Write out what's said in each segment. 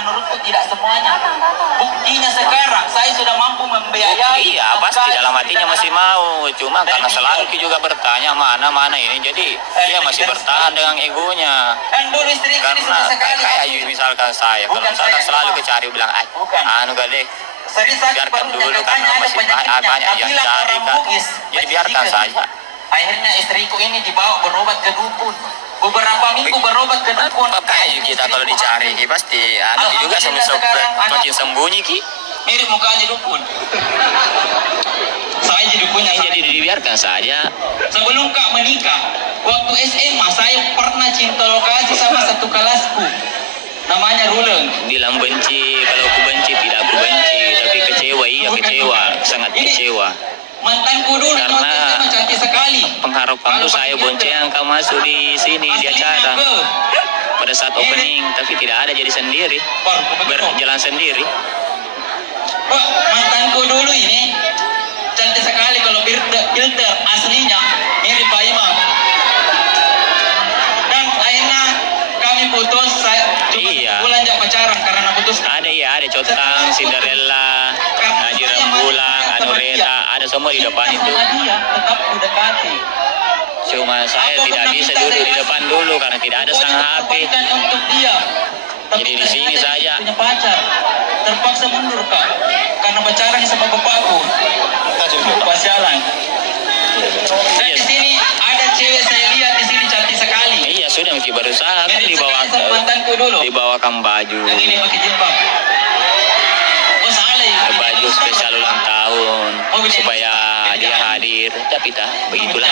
menurutku tidak semuanya. Buktinya sekarang saya sudah mampu membiayai. Iya, pasti dalam hatinya masih mau. Cuma karena selalu juga bertanya mana ini. Jadi dia masih bertahan dengan egonya. Kan dulu istri Karena kayak misalkan saya, kalau misalkan selalu kecari bilang, anu gade, biarkan dulu karena masih banyak yang cari kan. Jadi biarkan saja. Akhirnya istriku ini dibawa berobat ke dukun. Beberapa minggu berobat ke dukun. Kayak kita kalau dicari pasti anu juga semakin sembunyi ki. Mirip mukanya dukun. Saya jadi dukunnya. Jadi dibiarkan saja. Sebelum Kak menikah, waktu SMA saya pernah cinta lokasi sama satu kelasku. Namanya Ruleng. Bilang benci, kalau aku benci tidak aku benci, tapi kecewa iya kecewa, sangat kecewa. Mantanku dulu karena cantik sekali. Pengharapanku saya bonceng kau masuk di sini di acara pada saat opening, tapi tidak ada jadi sendiri, berjalan sendiri. Mantanku dulu ini cantik sekali, kalau filter aslinya mirip Pak Imam. Dan akhirnya kami putus, cuma bulan aja pacaran karena putus. Ada Cotang, Cinderella, Haji Rembulan, Anureta, ada semua di depan itu. Tetap mendekati. Cuma saya tidak bisa duduk di depan dulu karena tidak ada stang HP. Untuk dia. Jadi di sini saja. Punya pacar, terpaksa mundur Kak, karena pacaran sama bapakku. Pasialan. Dan di sini ada cewek saya lihat di sini cantik sekali. Iya sudah mesti berusaha kan dibawakan baju. Yang ini pakai jilbab. Oh salah ya. Baju spesial ulang tahun supaya dia hadir. Tapi begitulah.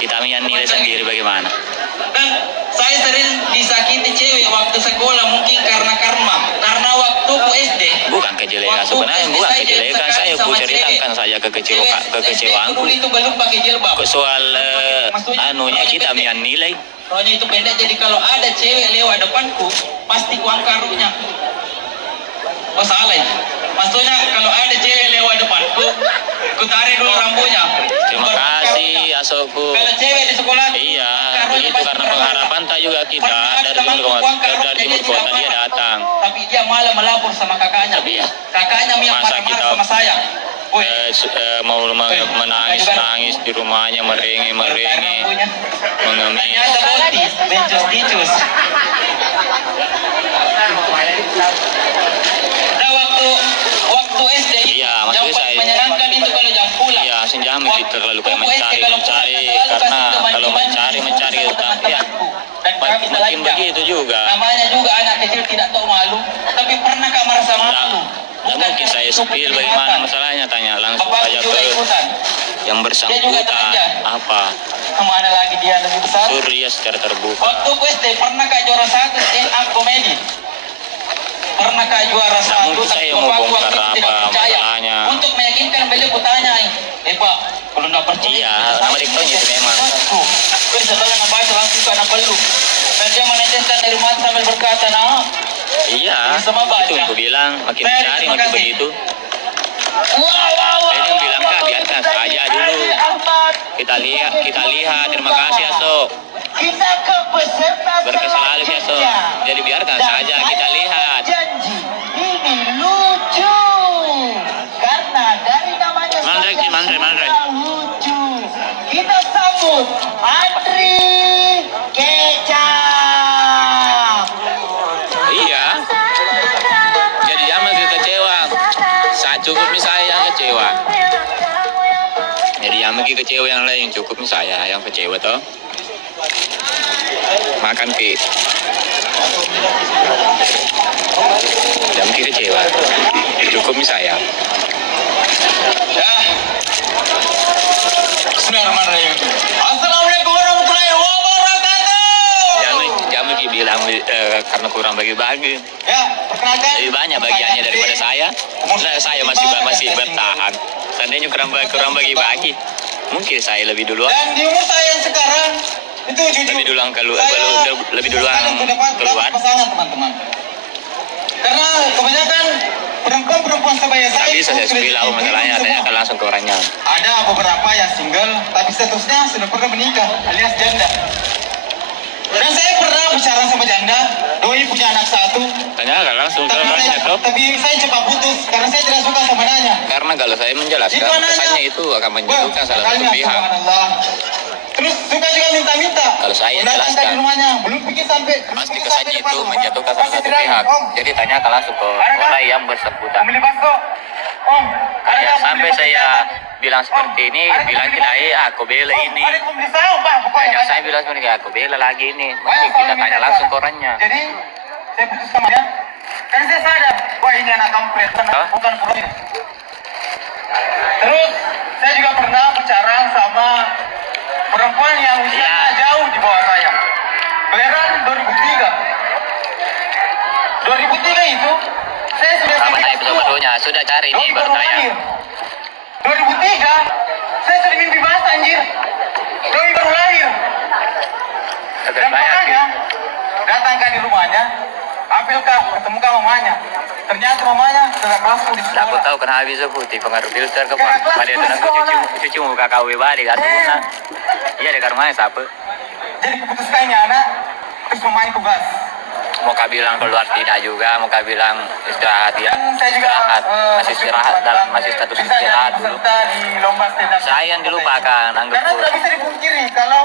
Kita menilai sendiri bagaimana. Dan saya sering disakiti cewek waktu sekolah, mungkin karena karma. Karena waktuku SD. Bukan kejelekan sebenarnya, bukan kejelekan. Saya ceritakan saja kekecewaanku. Itu belum pakai jilbab. Soal anunya kita menilai. Soalnya itu pendek, jadi kalau ada cewek lewat depanku, pasti ku angkarunya. Oh salah ya. Maksudnya kalau ada cewek lewat depanku, ku tarik dulu rambutnya. Terima kasih Asokku. Kalau cewek di sekolah, iya, begitu karena pengharapan tak juga kita dari timur kota dia datang. Tapi dia malah melapor sama kakaknya. Kakaknya yang marah-marah sama saya. Mau menangis di rumahnya, merengek, mengemis. Ternyata botis, bencos-bencos. Nah waktu SD yang menyenangkan itu kalau jam pulang. Iya, senjam kita terlalu kayak mencari karena kalau mencari ya makin begitu juga. Namanya juga anak kecil tidak tahu malu, tapi pernah Kak merasa malu? Tidak mungkin saya spill bagaimana masalahnya, tanya langsung saja ke yang bersangkutan. Apa? Kemana lagi dia lebih besar? Surya secara terbuka. Waktu SD pernah Kak juara 1 stand up komedi? Pernah Kak juara 1? Mungkin saya mau bongkar apa masalahnya. Untuk meyakinkan beliau kutanya, Pak, kalau tidak percaya. Iya, nama diktonya itu memang. Setelah nambah langsung ke anak peluk. Dan dia meneteskan dari mata sambil berkata, iya, itu aku bilang, makin dicari makin begitu. Jadi yang bilang Kak, biarkan saja dulu. Kita lihat, terima kasih Aso. Berkah selalu ya So. Jadi biarkan saja kita lihat. Janji ini lucu karena dari namanya Mandre. Lucu. Kita sambut Andri Kecap. Iya. Jadi jangan kecewa. Saat cukup saya yang kecewa. Jadi jangan kecewa yang lain, cukup saya yang kecewa toh. Makan pi. Jangan kecewa. Cukup saya. Bismillahirrahmanirrahim. Assalamualaikum warahmatullahi wabarakatuh. Jangan bilang karena kurang bagi-bagi. Ya, perkenalkan. Lebih banyak bagiannya daripada saya. Saya masih bertahan. Seandainya kurang bagi-bagi, mungkin saya lebih duluan. Dan di umur saya yang sekarang itu jujur. Lebih duluan keluar. Pasangan teman-teman. Karena kebanyakan perempuan sebaya saya. Tapi saya spill masalahnya, tanyakan langsung ke orangnya. Ada beberapa yang single, tapi statusnya sudah pernah menikah, alias janda. Dan saya pernah bicara sama janda, doi punya anak 1. Tanyakan langsung ke Tapi orangnya toh. saya cepat putus karena saya tidak suka sama nanya. Karena kalau saya menjelaskan, Itu anaknya. kesannya itu akan menjatuhkan salah satu Makanya, pihak. subhanallah. Terus suka juga minta-minta. Kalau saya Datang jelaskan. di rumahnya, belum pergi sampai. Pasti belum kesannya sampai itu depan rumah. menjatuhkan salah Pasti satu teriak, pihak. Om. Jadi tanyakan langsung ke orang yang bersangkutan. Beli bakso. Om. Ya, sampai saya bilang seperti ini, bilang kita aku bela ini. Ada pembeli sayur, Pak. Pokoknya. Ya, saya bilang sebenarnya aku bela lagi ini. Mesti kita tanya langsung ke orangnya. Jadi, saya putus sama dia. Kan saya sadar, wah ini anak kampret, Hah? bukan proyek. Terus, saya juga pernah bicara sama perempuan yang usianya Iya. jauh di bawah saya. Kelahiran 2003. 2003 itu, saya sudah Sama saya mimpi betul-betulnya sudah cari ini baru saya. 2003, saya sudah mimpi basah anjir. Doi baru lahir. Kata Dan saya, makanya, datang di rumahnya, ambilkah ketemu mamanya. Ternyata mamanya sudah kelasku di aku sekolah. tahu kenapa bisa putih pengaruh filter ke pada itu aku cuci muka kau balik atau guna. Iya dekat rumahnya siapa? Jadi keputusannya anak, terus mamanya tugas. Mau kau bilang keluar tidak juga, mau kau bilang istirahat ya. Dan saya juga Istirahat, masih istirahat dalam masih status bisa jadi istirahat dulu. peserta di lomba stand up. Saya yang dilupakan, anggap Karena tidak bisa dipungkiri kalau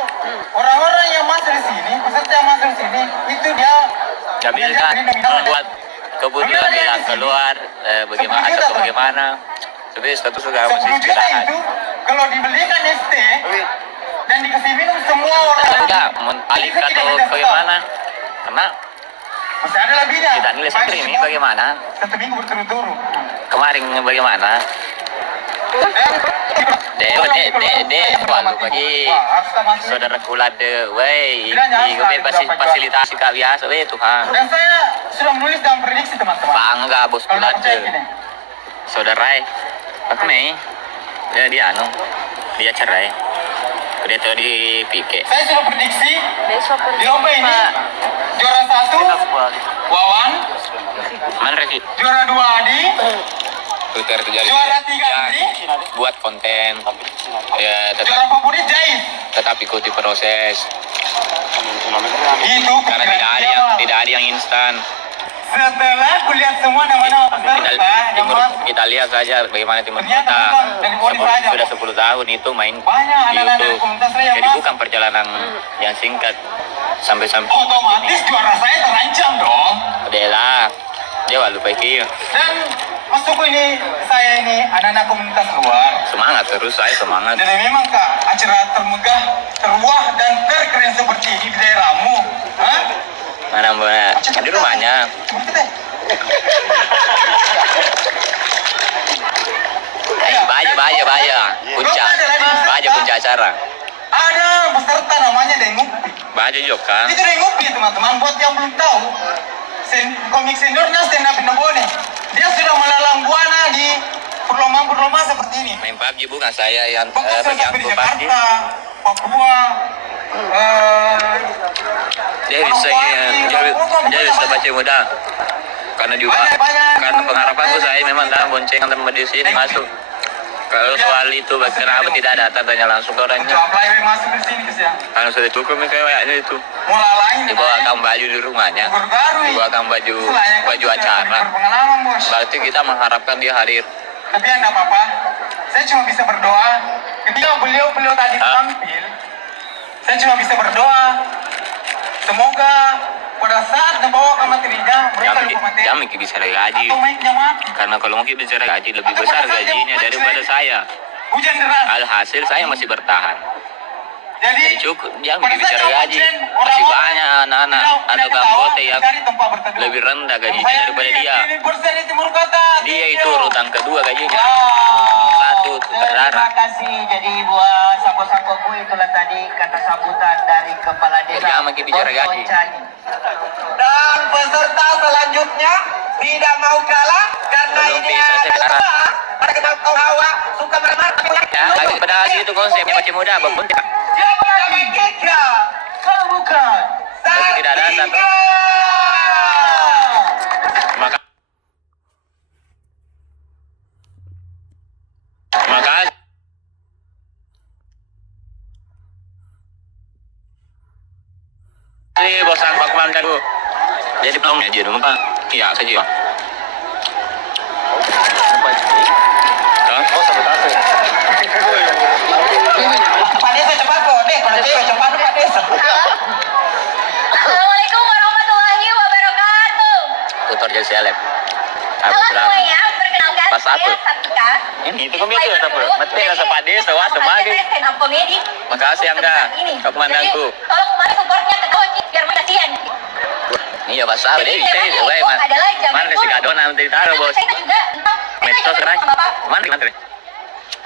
orang-orang yang masuk di sini, peserta yang masuk di sini, itu dia Gak bisa membuat kebutuhan bilang keluar, bagaimana atau bagaimana. Tapi status juga 10 masih juta istirahat. itu kalau dibelikan ST dan dikasih minum semua orang. Enggak, balik atau bagaimana? Karena Masih ada lebihnya. kita nilai sendiri ini bagaimana? 1 minggu berturut-turut. Kemarin bagaimana? Walau bagi saudara kulade, wei, itu fasilitasi kak biasa, wei Tuhan. Dan saya sudah menulis dalam prediksi teman-teman. Bangga bos Kalau aku cek kulade, ini. saudara, aku nih, dia anu, dia cerai, dia tuh di pike. Saya sudah prediksi di lomba ini juara 1 Wawan, Mana Reki? juara 2 Adi, Twitter terjadi. juara 3 Ya, Adi, buat konten, ya juara favorit Jais. tetap ikuti proses. Itu Karena tidak ada yang instan. Setelah kulihat semua nama-nama peserta yang masuk, Kita lihat saja bagaimana timur Ternyata kita bukan dari Polri saja. sudah 10 tahun itu main banyak di anak-anak dari YouTube. komunitas saya yang Jadi masuk. bukan perjalanan yang singkat sampai Otomatis juara saya terancam dong. Adalah dia lupa pikir. Dan masuk ini saya ini anak-anak komunitas luar. Semangat terus saya semangat. Jadi memang kak acara termegah, terwah dan terkeren seperti ini di daerahmu, hah? Mana di rumahnya. Coba kita. Iya, Bahaya puncak acara. Ada peserta namanya Dengupi. Bahaya juga kan. Itu Dengupi teman-teman, buat yang belum tahu. Komik seniornya stand up Inobone. Dia sudah melalang buana di perlombaan-perlombaan seperti ini. Main PUBG bukan saya yang Bahkan pergi sampai di angkut PUBG. Jakarta, Papua, Jadi bisa baca muda. Karena juga karena pengharapanku saya memang dalam boncengan teman di sini masuk. Kalau soal itu kenapa tidak datang tanya langsung ke orangnya. Coba apply masuk di sini kes ya. Karena sudah cukup kayaknya itu. Mulai lain Dibawakan baju di rumahnya. Dibawakan baju acara. Berpengalaman bos. Berarti kita mengharapkan dia hadir. Tapi ya nggak apa-apa. Saya cuma bisa berdoa. Ketika beliau tadi tampil, saya cuma bisa berdoa. Semoga pada saat membawa ke materinya mereka lupa materi. Jangan bicara gaji. Atau mic-nya mati. Karena kalau mungkin bicara gaji lebih besar gajinya daripada saya. Hujan deras. Alhasil saya masih bertahan. Jadi Cukup, jangan pada bicara saat gaji. hujan, Masih orang-orang banyak anak-anak tidak atau ketawa, gambote yang mencari tempat berteduh. lebih rendah gajinya Saya daripada lihat dia. ini persen di timur kota. Dia itu urutan kedua gajinya. Wow. Satu berdarah. Terima kasih. Jadi buat sapo-sapoku itulah tadi kata sambutan dari kepala desa. Jangan bicara gaji. Dan peserta selanjutnya tidak mau kalah karena Belum ini selesai bicara. ada kenal kawa suka marah-marah. Ya, padahal itu konsepnya masih muda, apapun. Siapa lagi Kika? Kalau bukan Tapi tidak ada satu. Satika. Makasih. Bos Pak Mantan. Jadi belum aja dulu Pak. Iya, kecil. Pak Desa cepat kok, Dek. Kalau cewek cepat Pak Desa. Assalamualaikum warahmatullahi wabarakatuh. Tutor jadi seleb. Halo semuanya, perkenalkan Pas saya satu. Satika. Ini itu kami itu apa? Mesti rasa pade sewa sebagai. Stand up comedy. Makasih Angga, kau pemandanku. Jadi, tolong kemarin supportnya ke Koci biar mereka kasihan. Iya pasal deh, bisa itu, weh man. Mana si kadona nanti taruh bos. Saya juga entah. Metos kan? Mana mana?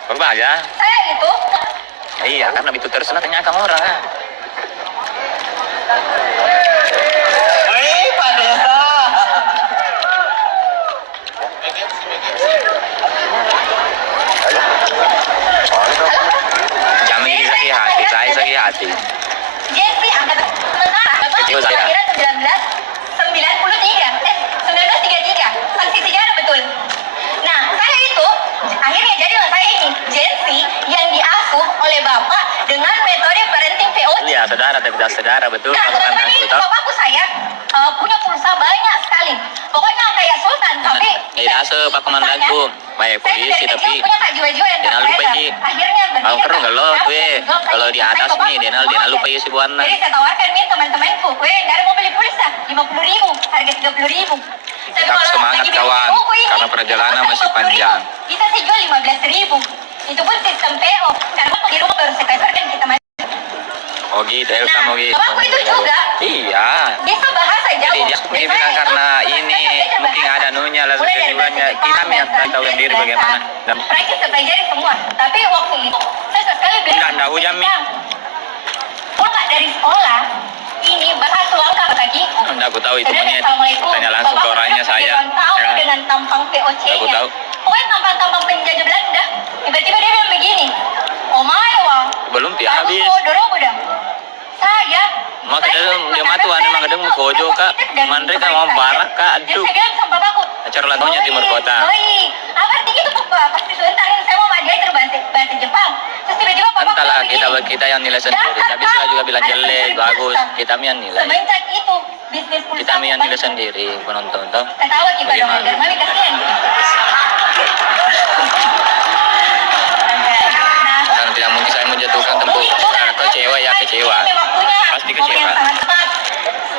Berapa aja? Saya itu Iya, karena itu terus nantinya kamu orang. Wih, Pak Desa. Kami ini sakit hati, saya sakit hati. Jesse angkatan sementara Bapak Kecil saya. kelahiran 1933. Saksi sejarah betul. Nah, saya itu akhirnya jadilah saya ini Jesse yang diasuh oleh Bapak dengan metode parenting VOC. Iya, saudara, tapi tidak saudara betul. Nah, Kalau teman-teman pandangku ini toh. bapakku saya punya pulsa banyak sekali. Pokoknya kayak sultan, tapi Tidak ase pak komandanku, baik polisi tapi Denal lupa ini. Aku perlu nggak lo, kalau di atas nih Denal lupa si buana. Jadi saya tawarkan nih teman-temanku, dari mau beli pulsa 50.000, harga 30.000. Tetap semangat kawan, karena perjalanan masih panjang. Kita sih jual 15.000. Itu pun sistem PO, karena di rumah baru sekali kan kita masih. Oh gitu, kamu gitu. Bapakku itu juga. Iya. Bisa bahasa Jadi Jawa. dia bilang karena ini mungkin ada nunya lah sebenarnya kita yang tahu sendiri bagaimana. Dan Prancis saya pelajari semua. Tapi waktu itu saya sekali belajar. Enggak hujan mi. Pulang dari sekolah, ini bahasa langkah kakiku. Enggak aku tahu itu monyet. Assalamualaikum. Tanya langsung ke orangnya saya. Tahu Ya. dengan tampang VOC-nya. Aku tahu. Pokoknya tampang-tampang penjajah Belanda. Tiba-tiba dia bilang begini. Oh my wah. Belum habis. Dorong udah. Saya. Maka dia matuan emang kadang kojo kak. Mandri kan mau barak kak. Jadi Aduh. saya bilang sama bapakku. Acara latunya Timur Kota. Apa artinya itu Pak? Pasti sebentar ini saya mau diajar bahasa Jepang. Terus tiba-tiba Bapak Entahlah bilang begini, kita yang nilai sendiri. Tapi sila juga bilang jelek, bagus. Kita yang nilai. semenjak itu bisnis pulsa Kita yang nilai sendiri penonton toh. ketawa kita dong Bagaimana? agar mami kasihan. Nah, Karena tidak mungkin saya menjatuhkan tempur. Karena kecewa ya kecewa. Pasti kecewa.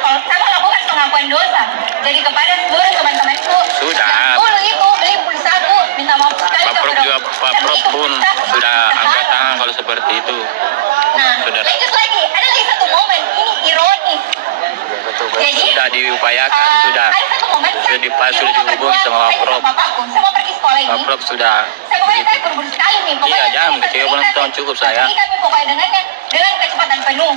Sama lakukan pengakuan dosa. Jadi kepada seluruh teman-temanku Sudah. yang dulu itu beli pulsaku, minta maaf sekali. Pak Prof kepada- juga Pak karena Prof itu pun pulsa sudah angkat salah. tangan kalau seperti itu. Nah, Sudah. lanjut lagi. Ada lagi satu momen ini ironis. Jadi, Sudah diupayakan, sudah. ada satu momen Sudah di rumah dihubungi sama Pak saya Prof. bapakku, saya mau pergi sekolah ini. Pak Prof sudah. Saya pokoknya saya buru-buru sekali nih. Pokoknya Iya, jangan saya kecewa bisa penonton, cerita, cukup saya. Tapi kami pokoknya dengan kecepatan penuh.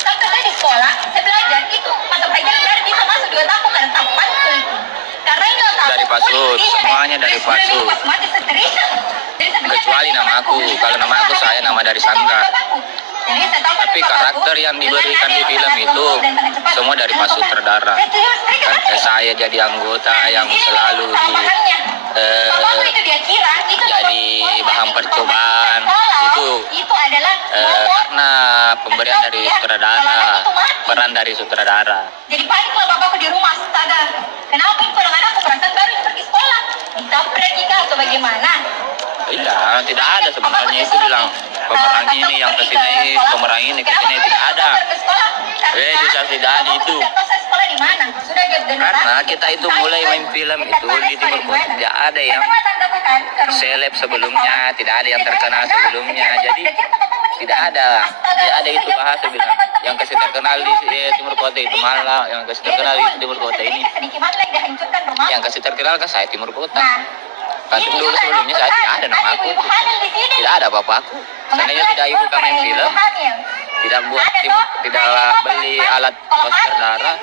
Sampai saya di sekolah, saya belajar itu mata pelajaran dari bisa masuk juga takut karena tak pantul itu. Karena ini otak Dari aku, Pasut, polisinya, semuanya dari terus udah Pasut. pas mati seterisa. Jadi saya belajar Kecuali dari nama aku. bapakku. Kalau nama aku saya nama dari Saya tahu Sangga. bapakku. Jadi saya tahu Tapi bapakku karakter yang dengan diberikan nada di yang film sangat itu lembut dan sangat cepat. semua dari Dan Pasut Bapak, Terdara. saya serius, mereka Kan mati. saya jadi anggota yang Ini selalu sama di bahannya. Bapakku itu dia kira itu jadi nomor bahan informasi percobaan. kalau itu adalah nomor. karena pemberian dari sutradara, peran dari sutradara. Jadi paniklah bapakku di rumah, astaga. Kenapa itu anak-anakku perasaan baru pergi sekolah? Ditabrak kita atau bagaimana? Iya, tidak ada sebenarnya itu bilang pemeran ini yang kesini, pemeran ini kesini tidak ada. Bisa tidak ada itu. Sekolah di mana? Sudah dia benar. Karena kita itu mulai main film itu di Timur Kota tidak ada yang seleb sebelumnya, tidak ada yang terkenal sebelumnya. Jadi tidak ada itu bahasa bilang. Yang kasih terkenal di Timur Kota itu malah, yang kasih terkenal di Timur Kota ini. Yang kasih terkenal kan saya Timur Kota. Kan dulu sebelumnya saya tidak ada nama aku, tidak ada bapakku. Seandainya tidak ikut main film, tidak buat tim, tidak beli alat poster darah,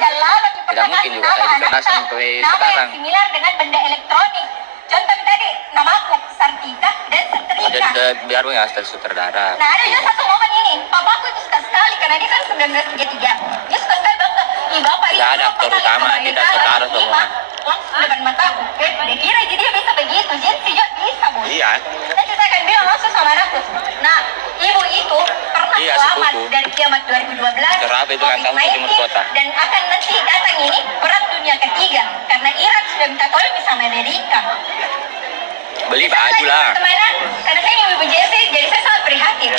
tidak mungkin juga saya dikenal sampai sekarang. Similar dengan benda elektronik. Contoh tadi nama aku Sartika dan Setrika. Jadi ke biar ya asal sutradara. Nah ada juga satu momen ini, papaku itu suka sekali karena dia kan 1933. Dia suka sekali bangga. Ih bapak ini Tidak ada dulu terutama pernah kita lihat setara Lima, semua. langsung depan mataku. Dia kira jadi dia bisa begitu, jadi juga bisa bu. Iya. Nanti saya akan bilang langsung sama anakku. Nah ibu itu pernah Iya, selamat sepupu. dari kiamat 2012. Kenapa itu kan kamu di Timur Kota? Dan akan nanti datang ini perang dunia yang ketiga, karena Iran sudah minta tolong sama Amerika. Beli baju lah. Teman-teman, karena saya ingin ibu Jensi, jadi saya sangat prihatin.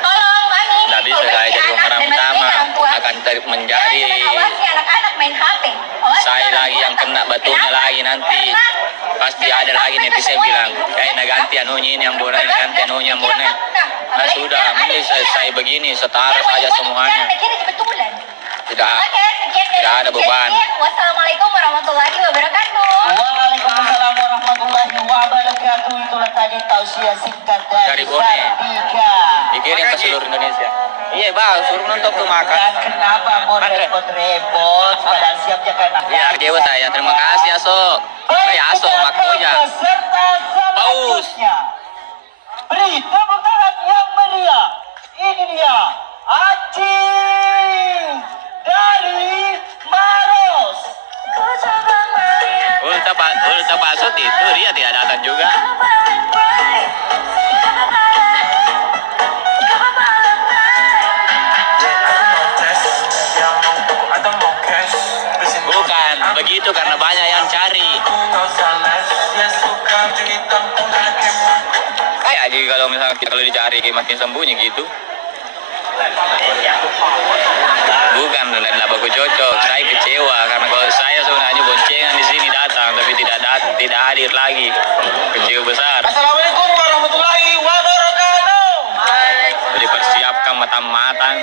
Tolong, Mami. Nggak bisa kalau saya bagi jadi anak orang dan pertama maksudnya orang tua, akan menjadi jangan awasi anak-anak main HP. Awasi saya orang lagi tua. yang kena batunya Kenapa? lagi nanti. Karena Pasti jangan ada lagi sampai netizen semua bilang, ibu "Eh, nah ganti anunya ini yang bonai, ganti anunya yang bonai." Nah sudah, mending saya begini, setara saja semuanya. Tidak, tidak ada beban. Wassalamualaikum warahmatullahi wabarakatuh. Waalaikumsalam warahmatullahi wabarakatuh. Itulah tadi tausiah singkat Dari dari Bone. Sartika. Dikirim ke seluruh Indonesia. Iya bang, suruh nonton tuh makan. Dan kenapa mau repot-repot? Padahal siapnya karena Ya, dewa saya. Terima kasih Aso. Ya Aso, makanya. Peserta Paus. selanjutnya. Beri tepuk tangan yang meriah. Ini dia Acing dari Maros. Ulta pasut itu dia tidak datang juga. Bukan, begitu karena banyak yang cari. Kayak aja kalau misalnya kita kalau dicari makin sembunyi gitu. Bukan, dan baku cocok. Saya kecewa karena kalau saya sebenarnya boncengan di sini datang tapi tidak hadir lagi. Kecewa besar. Assalamualaikum warahmatullahi wabarakatuh. Jadi persiapkan matang-matang.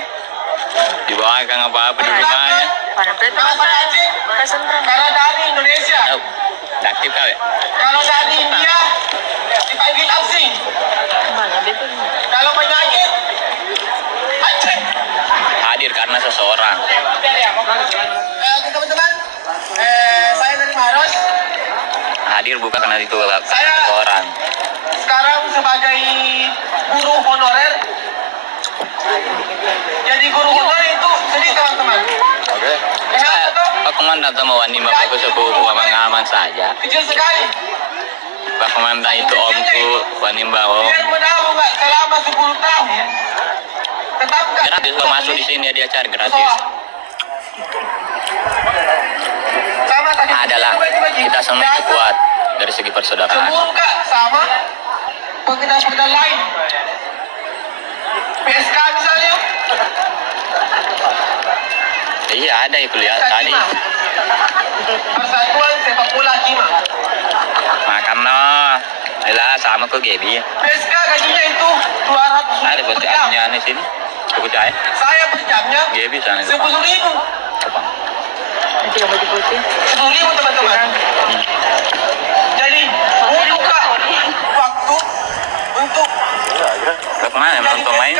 Dibawakan apa-apa di rumahnya. Nama saya Acing. Karena dari Indonesia. Oh, aktif kau ya? Kalau dari India dipanggil Acing. Kalau penyakit Acing. Hadir karena seseorang. Oke teman-teman, saya dari Maros. Hadir bukan karena itu karena Saya- seseorang. Sekarang sebagai guru honorer. Jadi guru honorer itu sedih teman-teman. Oke. Pak Komandan sama Wanimba bagus sepupu aman-aman saja. Kecil sekali. Pak Komandan itu omku Wanimba om. Dia menabung nggak selama 10 tahun. Tetap nggak Gratis kalau masuk di sini dia cari gratis. Sama tadi. Adalah Baju-baju. kita semua itu Biasa. kuat dari segi persaudaraan. Sebelum kak sama pekerjaan lain. PSK misalnya. Iya ada itu lihat tadi. Persatuan sepak bola Kima. Makan no. Lah sama kok Gaby. PSK gajinya itu 200 Ada ribu bos per jam. anunya di sini. Cukup cahaya. Saya per jamnya Gaby sana itu. 10 ribu. Apa? 10 ribu teman-teman. Jadi butuh kak waktu untuk Ke mana menonton main?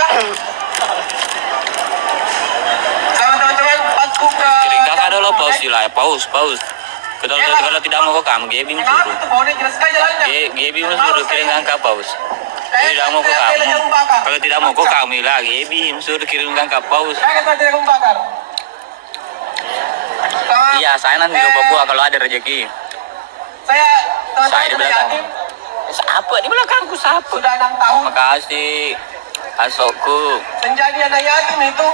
sama teman-teman waktu ke Kirim kakak dulu paus sila, paus. Kalau tidak mau ke kamu, Gaby Kenapa suruh. tuh baunya jelas sekali jalannya. Gaby suruh kirim kakak paus. Kalau tidak mau ke kamu, kalau tidak mau ke kamu lagi, Gaby suruh kirim kakak paus. Saya kata tidak membakar. Iya, saya nanti ke Papua kalau ada rezeki. Saya Saya di teman-teman belakang. yatim Siapa di belakangku siapa? sudah 6 tahun Makasih, asokku. menjadi anak yatim itu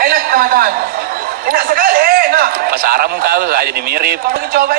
enak teman-teman. Enak sekali, enak. Pasaramu kau aja dimirip. Kalau coba.